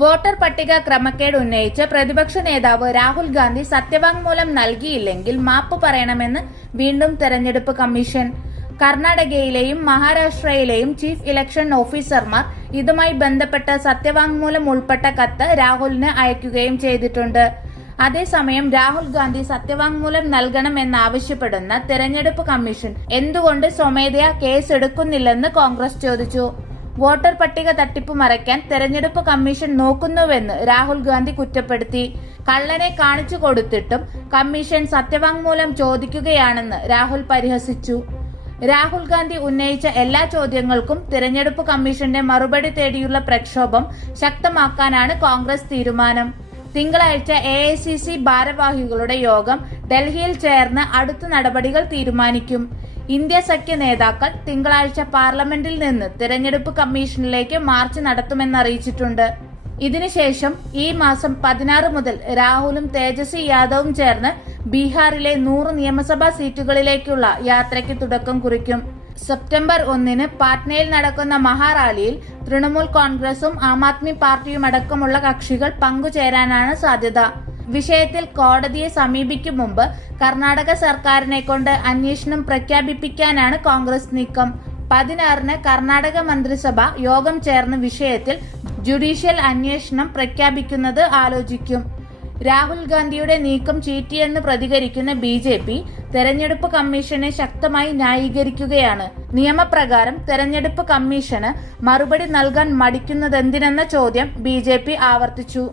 Voter പട്ടിക ക്രമക്കേട് ഉന്നയിച്ച് പ്രതിപക്ഷ നേതാവ് രാഹുൽ ഗാന്ധി സത്യവാങ്മൂലം നൽകിയില്ലെങ്കിൽ മാപ്പ് പറയണമെന്ന് വീണ്ടും തെരഞ്ഞെടുപ്പ് കമ്മീഷൻ. കർണാടകയിലെയും മഹാരാഷ്ട്രയിലെയും ചീഫ് ഇലക്ഷൻ ഓഫീസർമാർ ഇതുമായി ബന്ധപ്പെട്ട സത്യവാങ്മൂലം ഉൾപ്പെട്ട കത്ത് രാഹുലിന് അയക്കുകയും ചെയ്തിട്ടുണ്ട്. അതേസമയം രാഹുൽ ഗാന്ധി സത്യവാങ്മൂലം നൽകണമെന്നാവശ്യപ്പെടുന്ന തെരഞ്ഞെടുപ്പ് കമ്മീഷൻ എന്തുകൊണ്ട് സ്വമേധയാ കേസെടുക്കുന്നില്ലെന്ന് കോൺഗ്രസ് ചോദിച്ചു. വോട്ടർ പട്ടിക തട്ടിപ്പ് മറയ്ക്കാൻ തെരഞ്ഞെടുപ്പ് കമ്മീഷൻ നോക്കുന്നുവെന്ന് രാഹുൽ ഗാന്ധി കുറ്റപ്പെടുത്തി. കള്ളനെ കാണിച്ചു കൊടുത്തിട്ടും കമ്മീഷൻ സത്യവാങ്മൂലം ചോദിക്കുകയാണെന്ന് രാഹുൽ പരിഹസിച്ചു. രാഹുൽ ഗാന്ധി ഉന്നയിച്ച എല്ലാ ചോദ്യങ്ങൾക്കും തിരഞ്ഞെടുപ്പ് കമ്മീഷന്റെ മറുപടി തേടിയുള്ള പ്രക്ഷോഭം ശക്തമാക്കാനാണ് കോൺഗ്രസ് തീരുമാനം. തിങ്കളാഴ്ച എ ഐ സി സി ഭാരവാഹികളുടെ യോഗം ഡൽഹിയിൽ ചേർന്ന് അടുത്ത നടപടികൾ തീരുമാനിക്കും. ഇന്ത്യ സഖ്യ നേതാക്കൾ തിങ്കളാഴ്ച പാർലമെന്റിൽ നിന്ന് തിരഞ്ഞെടുപ്പ് കമ്മീഷനിലേക്ക് മാർച്ച് നടത്തുമെന്നറിയിച്ചിട്ടുണ്ട്. ഇതിനുശേഷം ഈ മാസം പതിനാറ് മുതൽ രാഹുലും തേജസ്വി യാദവും ചേർന്ന് ബീഹാറിലെ നൂറ് നിയമസഭാ സീറ്റുകളിലേക്കുള്ള യാത്രയ്ക്ക് തുടക്കം കുറിക്കും. സെപ്റ്റംബർ ഒന്നിന് പാട്നയിൽ നടക്കുന്ന മഹാറാലിയിൽ തൃണമൂൽ കോൺഗ്രസും ആം ആദ്മി പാർട്ടിയും അടക്കമുള്ള കക്ഷികൾ പങ്കുചേരാനാണ് സാധ്യത. വിഷയത്തിൽ കോടതിയെ സമീപിക്കും മുമ്പ് കർണാടക സർക്കാരിനെ കൊണ്ട് അന്വേഷണം പ്രഖ്യാപിപ്പിക്കാനാണ് കോൺഗ്രസ് നീക്കം. പതിനാറിന് കർണാടക മന്ത്രിസഭ യോഗം ചേർന്ന വിഷയത്തിൽ ജുഡീഷ്യൽ അന്വേഷണം പ്രഖ്യാപിക്കുന്നത് ആലോചിക്കും. രാഹുൽ ഗാന്ധിയുടെ നീക്കം ചീറ്റിയെന്ന് പ്രതികരിക്കുന്ന ബി ജെ പി തെരഞ്ഞെടുപ്പ് കമ്മീഷനെ ശക്തമായി ന്യായീകരിക്കുകയാണ്. നിയമപ്രകാരം തെരഞ്ഞെടുപ്പ് കമ്മീഷന് മറുപടി നൽകാൻ മടിക്കുന്നതെന്തിനെന്ന ചോദ്യം ബി ആവർത്തിച്ചു.